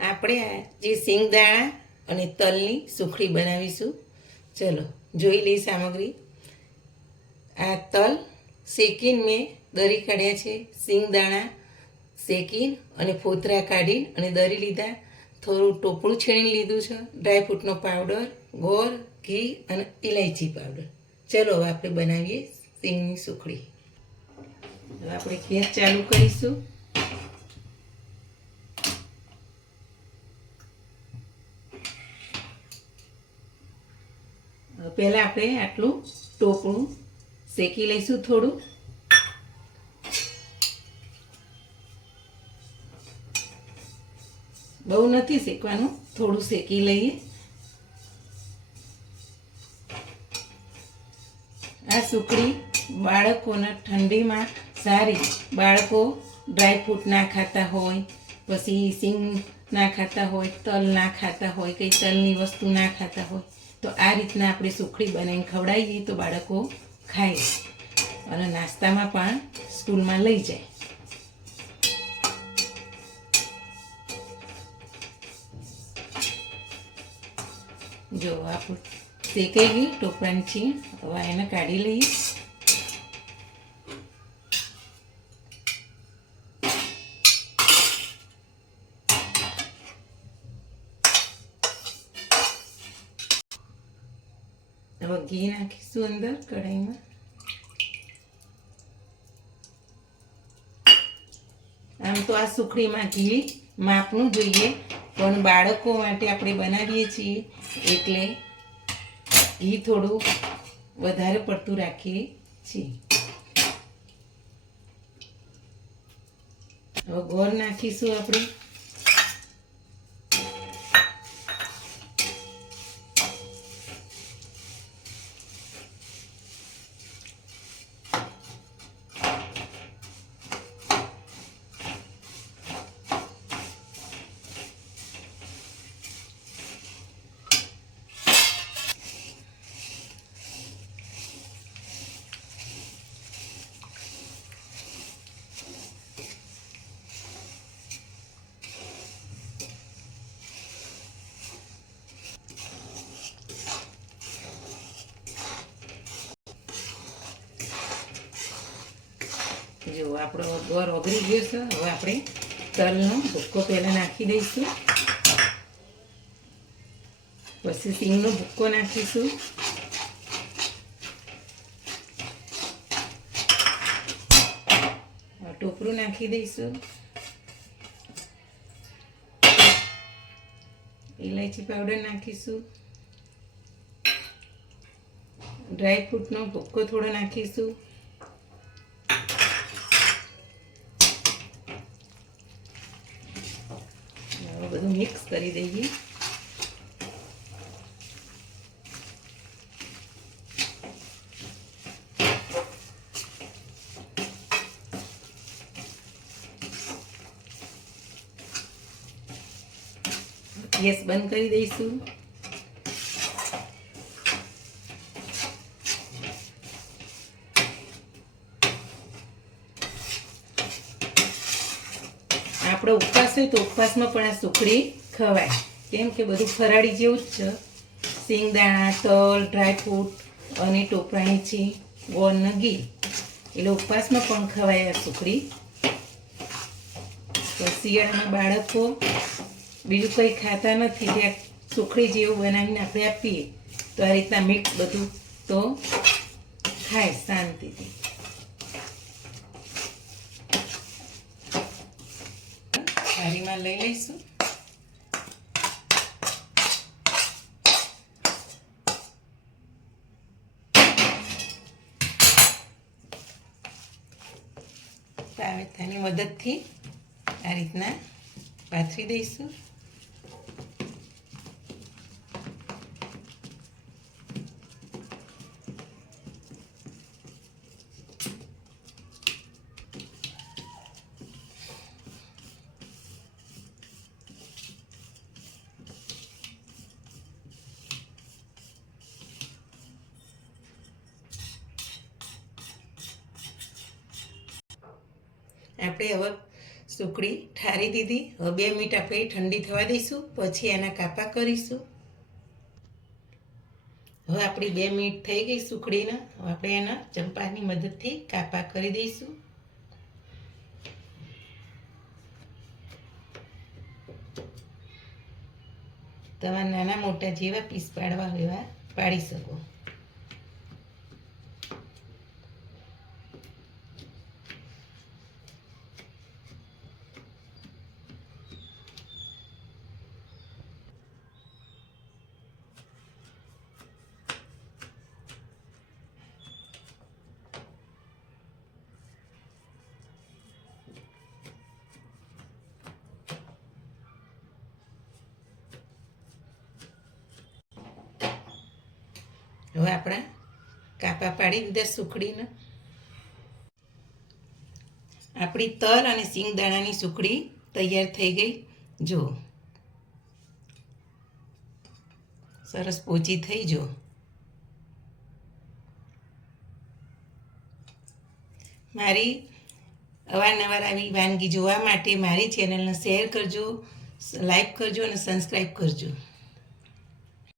આપણે જે સિંગદાણા અને તલની સુખડી બનાવીશું. ચલો, જોઈ લઈ સામગ્રી. આ તલ, શેકીને મેં દરી કાઢ્યા છે. સિંગદાણા, શેકીને અને ફોતરા કાઢીને અને દરી લીધા. થોડું ટોપળું છીણીને લીધું છે. ડ્રાયફ્રૂટનો પાવડર, ગોળ, ઘી અને ઇલાયચી પાવડર. ચલો, હવે આપણે બનાવીએ સિંગની સુખડી. આપણે ગેસ ચાલુ કરીશું. પહેલાં આપણે આટલું ટોપણું શેકી લઈશું થોડું. બહુ નથી શેકવાનું, થોડું શેકી લઈએ. આ સુકડી બાળકોના ઠંડીમાં સારી, બાળકો ડ્રાયફ્રૂટ ના ખાતા હોય, પછી સિંગ ના ખાતા હોય, તલ ના ખાતા હોય, કંઈ તલની વસ્તુ ના ખાતા હોય. તો આ રીતના આપણે સુખડી બનાવીને ખવડાવીએ તો બાળકો ખાય. અને નાસ્તામાં પણ સ્કૂલમાં લઈ જાય. જો આપણું શેકાઈ ગઈ ટોપરાની છીણ હવે એને કાઢી લઈએ હવે ઘી નાખીશું અંદર કઢાઈમાં આમ તો આ સુખડીમાં ઘી માપનું જોઈએ, પણ બાળકો માટે આપણે બનાવીએ છીએ, એટલે ઘી થોડું વધારે પડતું રાખીએ છીએ. હવે ગોળ નાખીશું આપણે. જો આપણો ગોળ ઓગળી ગયો છે, હવે આપણે તલનો ભૂક્કો પહેલાં નાખી દઈશું. પછી સિંગનો ભૂક્કો નાખીશું. ટોપરું નાખી દઈશું. ઇલાયચી પાવડર નાખીશું. ડ્રાયફ્રૂટનો ભૂક્કો થોડો નાખીશું હવે બધું મિક્સ કરી દઈએ ગેસ બંધ કરી દઈશું આપણો ઉપવાસ હોય તો ઉપવાસમાં પણ આ સુખડી ખવાય. કેમ કે બધું ફરાળી જેવું જ છે. સિંગદાણા તલ ડ્રાયફ્રૂટ અને ટોપરાણી છે ગોળ ને ઘી. એટલે ઉપવાસમાં પણ ખવાય આ સુખડી. તો શિયાળામાં બાળકો બીજું કંઈ ખાતા નથી ત્યાં સુખડી જેવું બનાવીને આપણે આપીએ, તો આ રીતના મિક્સ બધું તો ખાય શાંતિથી. થાળીમાં લઈ લઈશું. તાવેતાની મદદથી આ રીતના પાથરી દઈશું. આપણે હવે સુકડી ઠારી દીધી હવે બે મિનિટ આપણે ઠંડી થવા દઈશું પછી એના કાપા કરીશું હવે આપણી બે મિનિટ થઈ ગઈ સુકડીના હવે આપણે એના ચંપાની મદદથી કાપા કરી દઈશું તમારે નાના મોટા જેવા પીસ પાડવા હોય એવા પાડી શકો હવે આપણા કાપા પાડી દીધા સુખડીને આપણી તલ અને સિંગદાણાની સુખડી તૈયાર થઈ ગઈ. જો સરસ પોચી થઈ જો. મારી અવારનવાર આવી વાનગી જોવા માટે મારી ચેનલને શેર કરજો લાઈક કરજો અને સબસ્ક્રાઈબ કરજો.